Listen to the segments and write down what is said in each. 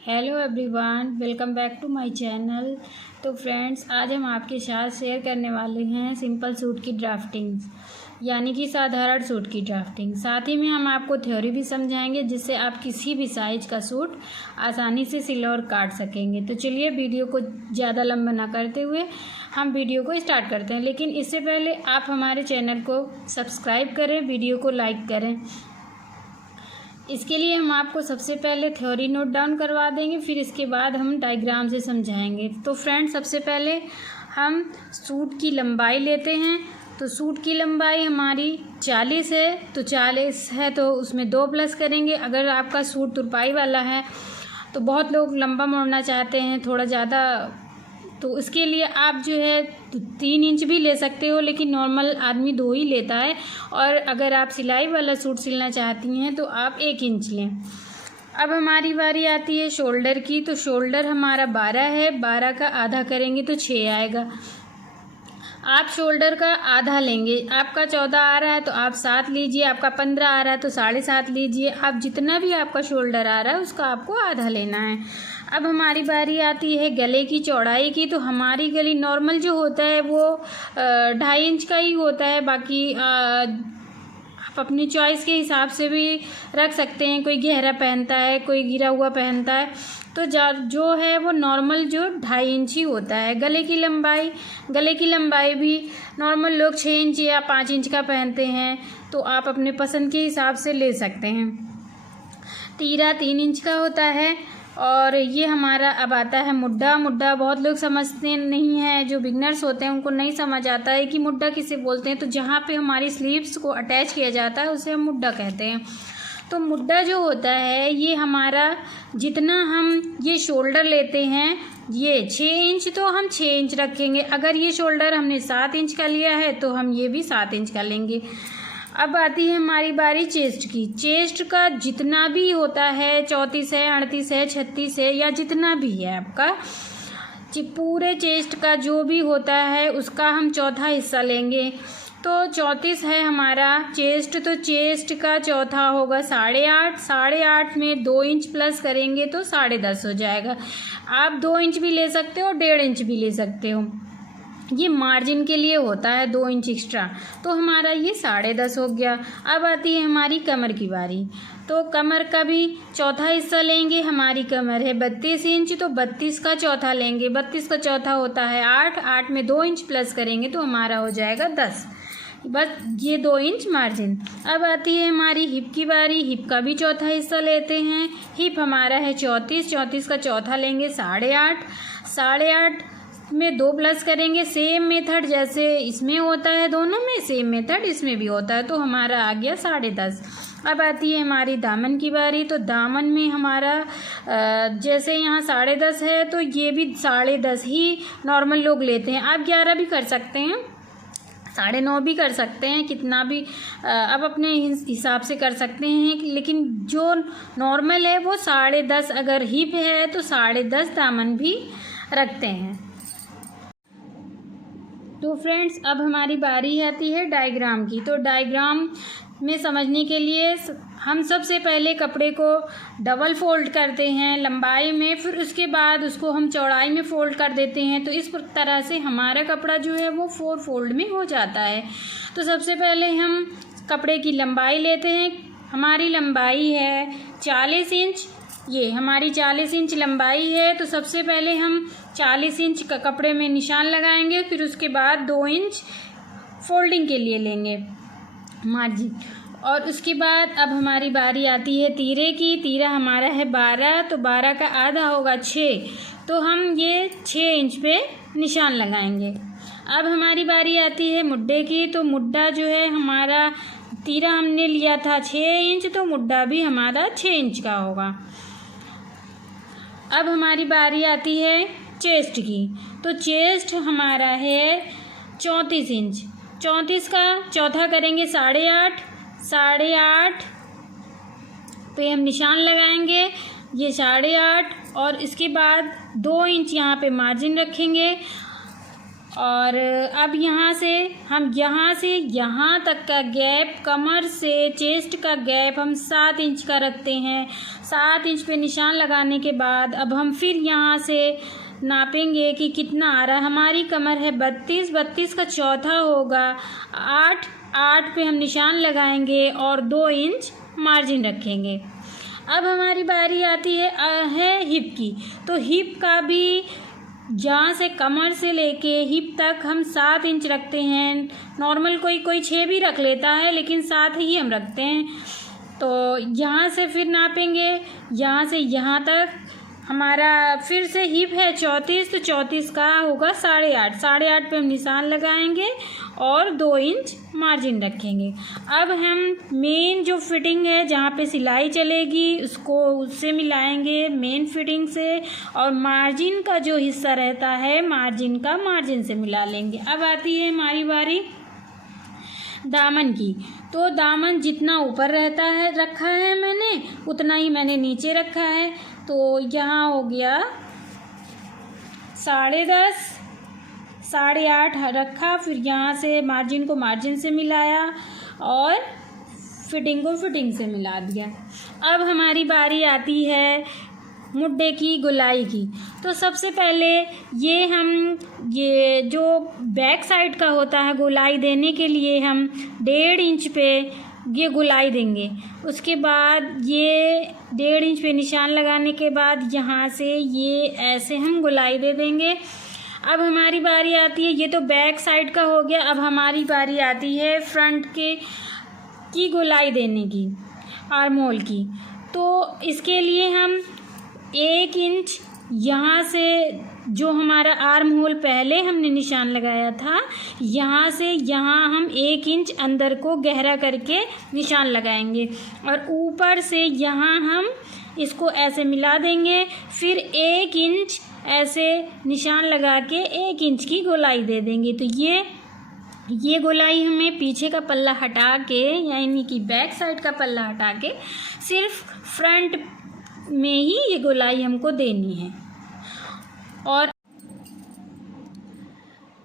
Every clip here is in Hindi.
Hello everyone, welcome back to my channel. तो फ्रेंड्स, आज हम आपके साथ शेयर करने वाले हैं सिंपल सूट की ड्राफ्टिंग, यानी कि साधारण सूट की ड्राफ्टिंग। साथ ही में हम आपको थ्योरी भी समझाएंगे, जिससे आप किसी भी साइज का सूट आसानी से सिल और काट सकेंगे। तो चलिए, वीडियो को ज़्यादा लंबा ना करते हुए हम वीडियो को स्टार्ट करते हैं। लेकिन इससे पहले आप हमारे चैनल को सब्सक्राइब करें, वीडियो को लाइक करें। इसके लिए हम आपको सबसे पहले थ्योरी नोट डाउन करवा देंगे, फिर इसके बाद हम डायग्राम से समझाएंगे। तो फ्रेंड्स, सबसे पहले हम सूट की लंबाई लेते हैं। तो सूट की लंबाई हमारी 40 है, तो 40 है तो उसमें 2 प्लस करेंगे। अगर आपका सूट तुरपाई वाला है तो बहुत लोग लंबा मोड़ना चाहते हैं थोड़ा ज़्यादा, तो उसके लिए आप जो है 3 इंच भी ले सकते हो, लेकिन नॉर्मल आदमी 2 ही लेता है। और अगर आप सिलाई वाला सूट सिलना चाहती हैं तो आप 1 इंच लें। अब हमारी बारी आती है शोल्डर की। तो शोल्डर हमारा 12 है, 12 का आधा करेंगे तो 6 आएगा। आप शोल्डर का आधा लेंगे। आपका 14 आ रहा है तो आप 7 लीजिए, आपका 15 आ रहा है तो 7.5 लीजिए। आप जितना भी आपका शोल्डर आ रहा है उसका आपको आधा लेना है। अब हमारी बारी आती है गले की चौड़ाई की। तो हमारी गली नॉर्मल जो होता है वो 2.5 इंच का ही होता है। बाकी आप अपनी चॉइस के हिसाब से भी रख सकते हैं। कोई गहरा पहनता है, कोई गिरा हुआ पहनता है, तो जो है वो नॉर्मल जो 2.5 इंच ही होता है। गले की लंबाई भी नॉर्मल लोग 6 इंच या 5 इंच का पहनते हैं, तो आप अपने पसंद के हिसाब से ले सकते हैं। तीरा 3 इंच का होता है। और ये हमारा अब आता है मुड्ढा। मुड्ढा बहुत लोग समझते नहीं हैं, जो बिगनर्स होते हैं उनको नहीं समझ आता है कि मुड्ढा किसे बोलते हैं। तो जहाँ पे हमारी स्लीव्स को अटैच किया जाता है उसे हम मुड्ढा कहते हैं। तो मुड्ढा जो होता है ये हमारा, जितना हम ये शोल्डर लेते हैं, ये 6 इंच तो हम 6 इंच रखेंगे। अगर ये शोल्डर हमने 7 इंच का लिया है तो हम ये भी 7 इंच का लेंगे। अब आती है हमारी बारी चेस्ट की। चेस्ट का जितना भी होता है, 34 है, 38 है, 36 है, या जितना भी है आपका, पूरे चेस्ट का जो भी होता है उसका हम चौथा हिस्सा लेंगे। तो 34 है हमारा चेस्ट, तो चेस्ट का चौथा होगा 8.5। 8.5 में 2 इंच प्लस करेंगे तो 10.5 हो जाएगा। आप 2 इंच भी ले सकते हो, 1.5 इंच भी ले सकते हो। ये मार्जिन के लिए होता है 2 इंच एक्स्ट्रा। तो हमारा ये 10.5 हो गया। अब आती है हमारी कमर की बारी। तो कमर का भी चौथा हिस्सा लेंगे। हमारी कमर है 32 इंच, तो 32 का चौथा लेंगे। 32 का चौथा होता है 8। 8 में 2 इंच प्लस करेंगे तो हमारा हो जाएगा 10। बस ये 2 इंच मार्जिन। अब आती है हमारी हिप की बारी। हिप का भी चौथा हिस्सा लेते हैं। हिप हमारा है 34। 34 का चौथा लेंगे 8.5। 8.5 में 2 प्लस करेंगे। सेम मेथड जैसे इसमें होता है, दोनों में सेम मेथड इसमें भी होता है, तो हमारा आ गया 10.5। अब आती है हमारी दामन की बारी। तो दामन में हमारा जैसे यहाँ 10.5 है तो ये भी 10.5 ही नॉर्मल लोग लेते हैं। आप 11 भी कर सकते हैं, 9.5 भी कर सकते हैं, कितना भी अब अपने हिसाब से कर सकते हैं। लेकिन जो नॉर्मल है वो 10.5, अगर हिप है तो 10.5 दामन भी रखते हैं। तो फ्रेंड्स, अब हमारी बारी आती है डायग्राम की। तो डायग्राम में समझने के लिए हम सबसे पहले कपड़े को डबल फोल्ड करते हैं लंबाई में, फिर उसके बाद उसको हम चौड़ाई में फोल्ड कर देते हैं। तो इस तरह से हमारा कपड़ा जो है वो 4 फोल्ड में हो जाता है। तो सबसे पहले हम कपड़े की लंबाई लेते हैं। हमारी लंबाई है 40 इंच। ये हमारी 40 इंच लंबाई है। तो सबसे पहले हम 40 इंच का कपड़े में निशान लगाएंगे, फिर उसके बाद 2 इंच फोल्डिंग के लिए लेंगे मार्जिन। और उसके बाद अब हमारी बारी आती है तीरे की। तीरा हमारा है 12, तो 12 का आधा होगा 6, तो हम ये 6 इंच पे निशान लगाएंगे। अब हमारी बारी आती है मुड्ढे की। तो मुड्ढा जो है हमारा, तीरा हमने लिया था 6 इंच, तो मुड्ढा भी हमारा 6 इंच का होगा। अब हमारी बारी आती है चेस्ट की। तो चेस्ट हमारा है 34 इंच। 34 का चौथा करेंगे 8.5। 8.5 पे हम निशान लगाएंगे, ये 8.5, और इसके बाद 2 इंच यहाँ पे मार्जिन रखेंगे। और अब यहाँ से यहाँ तक का गैप, कमर से चेस्ट का गैप हम 7 इंच का रखते हैं। 7 इंच पे निशान लगाने के बाद अब हम फिर यहाँ से नापेंगे कि कितना आ रहा है। हमारी कमर है 32 का चौथा होगा 8 पे हम निशान लगाएंगे और 2 इंच मार्जिन रखेंगे। अब हमारी बारी आती है हिप की। तो हिप का भी जहाँ से कमर से लेके हिप तक हम 7 इंच रखते हैं। नॉर्मल कोई 6 भी रख लेता है, लेकिन 7 ही हम रखते हैं। तो यहाँ से फिर नापेंगे, यहाँ से यहाँ तक हमारा फिर से हिप है 34, तो 34 का होगा 8.5 पे हम निशान लगाएंगे और 2 इंच मार्जिन रखेंगे। अब हम मेन जो फिटिंग है जहाँ पे सिलाई चलेगी उससे मिलाएंगे मेन फिटिंग से, और मार्जिन का जो हिस्सा रहता है मार्जिन से मिला लेंगे। अब आती है हमारी बारी दामन की। तो दामन जितना ऊपर रखा है मैंने, उतना ही मैंने नीचे रखा है। तो यहाँ हो गया 10.5, 8.5 रखा, फिर यहाँ से मार्जिन को मार्जिन से मिलाया और फिटिंग को फिटिंग से मिला दिया। अब हमारी बारी आती है मुड्डे की गोलाई की। तो सबसे पहले ये जो बैक साइड का होता है गोलाई देने के लिए हम 1.5 इंच पे ये गोलाई देंगे। उसके बाद ये 1.5 इंच पे निशान लगाने के बाद यहाँ से ये ऐसे हम गोलाई दे देंगे। अब हमारी बारी आती है, ये तो बैक साइड का हो गया। अब हमारी बारी आती है फ्रंट की गोलाई देने की, आर्म होल की। तो इसके लिए हम 1 इंच यहाँ से जो हमारा आर्म होल पहले हमने निशान लगाया था, यहाँ से यहाँ हम 1 इंच अंदर को गहरा करके निशान लगाएंगे और ऊपर से यहाँ हम इसको ऐसे मिला देंगे। फिर 1 इंच ऐसे निशान लगा के 1 इंच की गोलाई दे देंगे। तो ये गोलाई हमें पीछे का पल्ला हटा के, यानी कि बैक साइड का पल्ला हटा के सिर्फ फ्रंट में ही ये गोलाई हमको देनी है। और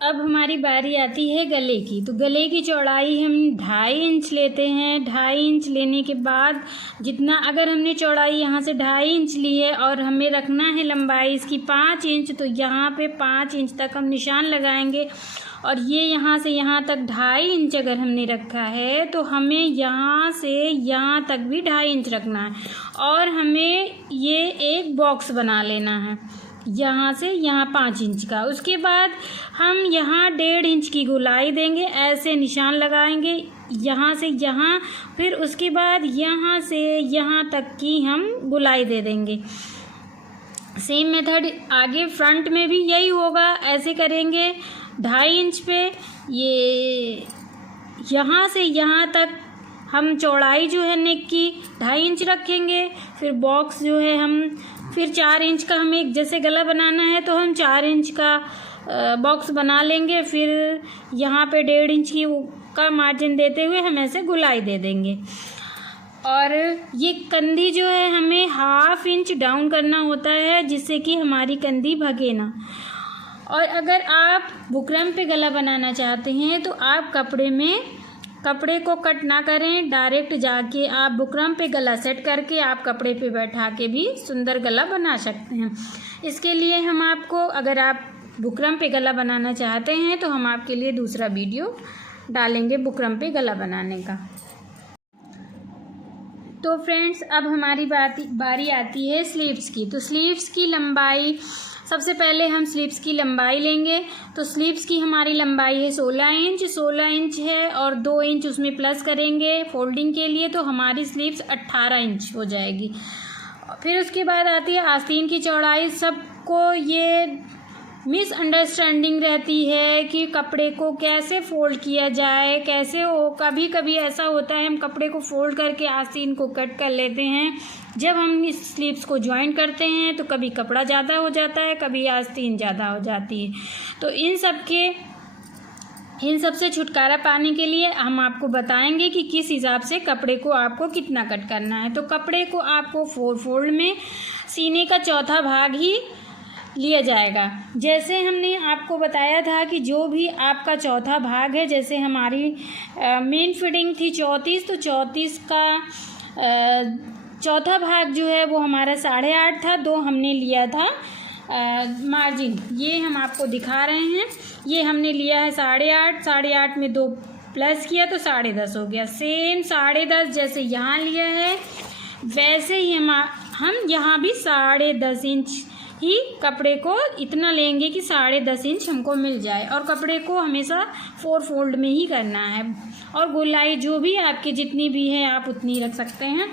अब हमारी बारी आती है गले की। तो गले की चौड़ाई हम 2.5 इंच लेते हैं। 2.5 इंच लेने के बाद जितना, अगर हमने चौड़ाई यहाँ से 2.5 इंच ली है और हमें रखना है लंबाई इसकी 5 इंच, तो यहाँ पे 5 इंच तक हम निशान लगाएंगे। और ये यहाँ से यहाँ तक 2.5 इंच अगर हमने रखा है, तो हमें यहाँ से यहाँ तक भी 2.5 इंच रखना है। और हमें ये एक बॉक्स बना लेना है यहाँ से यहाँ 5 इंच का। उसके बाद हम यहाँ 1.5 इंच की गोलाई देंगे, ऐसे निशान लगाएंगे यहाँ से यहाँ। फिर उसके बाद यहाँ से यहाँ तक की हम गोलाई दे देंगे। सेम मेथड आगे फ्रंट में भी यही होगा, ऐसे करेंगे 2.5 इंच पे। ये यहाँ से यहाँ तक हम चौड़ाई जो है नेक की 2.5 इंच रखेंगे। फिर बॉक्स जो है हम फिर 4 इंच का, हमें एक जैसे गला बनाना है तो हम 4 इंच का बॉक्स बना लेंगे। फिर यहाँ पे 1.5 इंच का मार्जिन देते हुए हम ऐसे गोलाई दे देंगे। और ये कंधी जो है हमें 1/2 इंच डाउन करना होता है, जिससे कि हमारी कंधी भगे ना। और अगर आप बुकरम पे गला बनाना चाहते हैं तो आप कपड़े को कट ना करें, डायरेक्ट जाके आप बुकरम पे गला सेट करके आप कपड़े पे बैठा के भी सुंदर गला बना सकते हैं। इसके लिए हम आपको, अगर आप बुकरम पे गला बनाना चाहते हैं तो हम आपके लिए दूसरा वीडियो डालेंगे बुकरम पे गला बनाने का। तो फ्रेंड्स, अब हमारी बारी आती है स्लीव्स की। तो स्लीव्स की लंबाई, सबसे पहले हम स्लीव्स की लंबाई लेंगे। तो स्लीव्स की हमारी लंबाई है 16 इंच है और 2 इंच उसमें प्लस करेंगे फोल्डिंग के लिए, तो हमारी स्लीव्स 18 इंच हो जाएगी। फिर उसके बाद आती है आस्तीन की चौड़ाई। सबको ये मिसअंडरस्टैंडिंग रहती है कि कपड़े को कैसे फ़ोल्ड किया जाए, कैसे हो। कभी कभी ऐसा होता है हम कपड़े को फ़ोल्ड करके आस्तीन को कट कर लेते हैं। जब हम इस स्लीव्स को ज्वाइन करते हैं तो कभी कपड़ा ज़्यादा हो जाता है, कभी आस्तीन ज़्यादा हो जाती है। तो इन सब से छुटकारा पाने के लिए हम आपको बताएंगे कि किस हिसाब से कपड़े को आपको कितना कट करना है। तो कपड़े को आपको 4 फोल्ड में सीने का चौथा भाग ही लिया जाएगा। जैसे हमने आपको बताया था कि जो भी आपका चौथा भाग है, जैसे हमारी मेन फिटिंग थी 34, तो 34 का चौथा भाग जो है वो हमारा 8.5 था, 2 हमने लिया था मार्जिन। ये हम आपको दिखा रहे हैं, ये हमने लिया है 8.5, 8.5 में 2 प्लस किया तो 10.5 हो गया। सेम 10.5 जैसे यहाँ लिया है वैसे ही हम यहाँ भी 10.5 इंच ही कपड़े को इतना लेंगे कि 10.5 इंच हमको मिल जाए, और कपड़े को हमेशा 4 फोल्ड में ही करना है। और गोलाई जो भी आपकी जितनी भी है आप उतनी रख सकते हैं।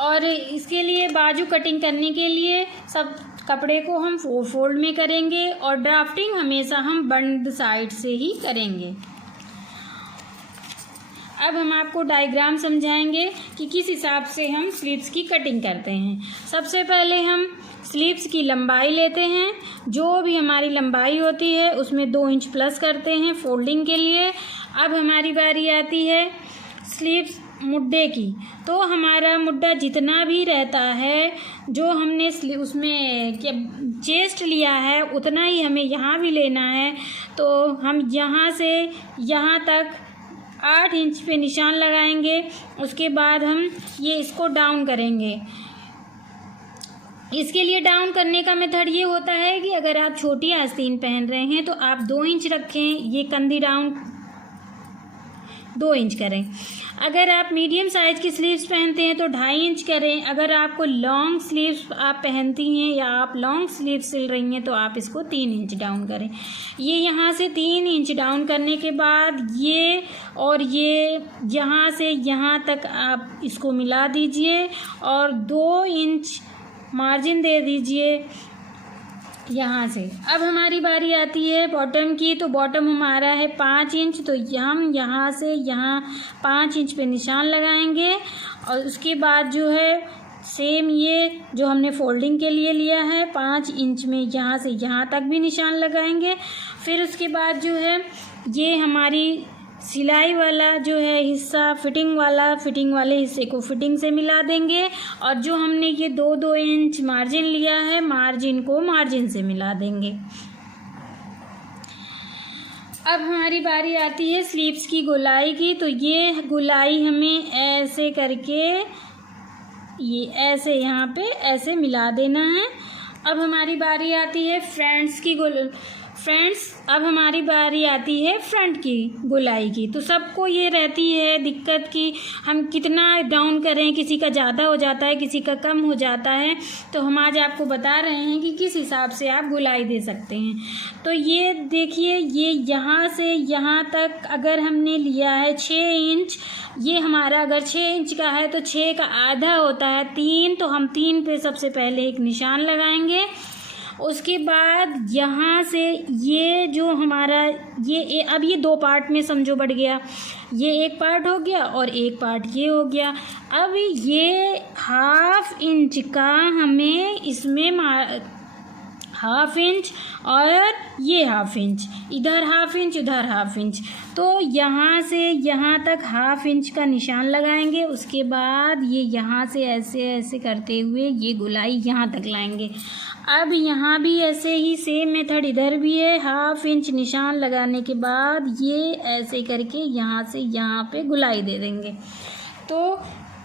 और इसके लिए बाजू कटिंग करने के लिए सब कपड़े को हम 4 फोल्ड में करेंगे, और ड्राफ्टिंग हमेशा हम बंद साइड से ही करेंगे। अब हम आपको डायग्राम समझाएंगे कि किस हिसाब से हम स्लीव्स की कटिंग करते हैं। सबसे पहले हम स्लीव्स की लंबाई लेते हैं, जो भी हमारी लंबाई होती है उसमें 2 इंच प्लस करते हैं फोल्डिंग के लिए। अब हमारी बारी आती है स्लीव्स मुड्डे की, तो हमारा मुड्डा जितना भी रहता है, जो हमने उसमें चेस्ट लिया है उतना ही हमें यहाँ भी लेना है। तो हम यहाँ से यहाँ तक 8 इंच पे निशान लगाएंगे। उसके बाद हम ये इसको डाउन करेंगे। इसके लिए डाउन करने का मेथड ये होता है कि अगर आप छोटी आस्तीन पहन रहे हैं तो आप 2 इंच रखें, ये कंधी डाउन 2 इंच करें। अगर आप मीडियम साइज़ की स्लीव्स पहनते हैं तो 2.5 इंच करें। अगर आपको लॉन्ग स्लीव्स आप पहनती हैं या आप लॉन्ग स्लीव सिल रही हैं तो आप इसको 3 इंच डाउन करें। ये यहाँ से 3 इंच डाउन करने के बाद ये और ये यहाँ से यहाँ तक आप इसको मिला दीजिए और 2 इंच मार्जिन दे दीजिए यहाँ से। अब हमारी बारी आती है बॉटम की, तो बॉटम हमारा है 5 इंच, तो हम यहाँ से यहाँ 5 इंच पे निशान लगाएंगे। और उसके बाद जो है सेम ये जो हमने फोल्डिंग के लिए लिया है 5 इंच में यहाँ से यहाँ तक भी निशान लगाएंगे। फिर उसके बाद जो है ये हमारी सिलाई वाला जो है हिस्सा फिटिंग वाले हिस्से को फिटिंग से मिला देंगे, और जो हमने ये 2-2 इंच मार्जिन लिया है मार्जिन को मार्जिन से मिला देंगे। अब हमारी बारी आती है स्लीव्स की गोलाई की, तो ये गोलाई हमें ऐसे करके ये ऐसे यहाँ पे ऐसे मिला देना है। अब हमारी बारी आती है अब हमारी बारी आती है फ्रंट की गोलाई की। तो सबको ये रहती है दिक्कत कि हम कितना डाउन करें, किसी का ज़्यादा हो जाता है, किसी का कम हो जाता है। तो हम आज आपको बता रहे हैं कि किस हिसाब से आप गोलाई दे सकते हैं। तो ये देखिए, ये यहाँ से यहाँ तक अगर हमने लिया है 6 इंच, ये हमारा अगर 6 इंच का है तो 6 का आधा होता है 3, तो हम 3 पे सबसे पहले एक निशान लगाएंगे। उसके बाद यहाँ से ये जो हमारा अब ये 2 पार्ट में समझो बढ़ गया, ये एक पार्ट हो गया और एक पार्ट ये हो गया। अब ये 1/2 इंच का हमें इसमें 1/2 इंच और ये 1/2 इंच, इधर 1/2 इंच उधर 1/2 इंच, तो यहाँ से यहाँ तक 1/2 इंच का निशान लगाएंगे। उसके बाद ये यहाँ से ऐसे ऐसे करते हुए ये गोलाई यहाँ तक लाएंगे। अब यहाँ भी ऐसे ही सेम मेथड इधर भी है, 1/2 इंच निशान लगाने के बाद ये ऐसे करके यहाँ से यहाँ पे गोलाई दे देंगे। तो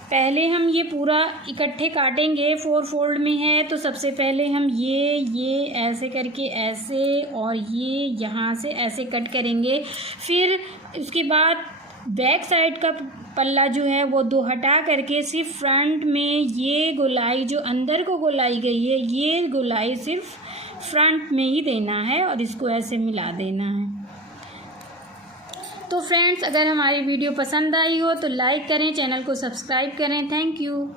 पहले हम ये पूरा इकट्ठे काटेंगे, 4 फोल्ड में है, तो सबसे पहले हम ये ऐसे करके ऐसे और ये यहाँ से ऐसे कट करेंगे। फिर उसके बाद बैक साइड का पल्ला जो है वो 2 हटा करके सिर्फ फ्रंट में ये गोलाई जो अंदर को गोलाई गई है, ये गोलाई सिर्फ फ्रंट में ही देना है और इसको ऐसे मिला देना है। तो फ्रेंड्स, अगर हमारी वीडियो पसंद आई हो तो लाइक करें, चैनल को सब्सक्राइब करें। Thank you.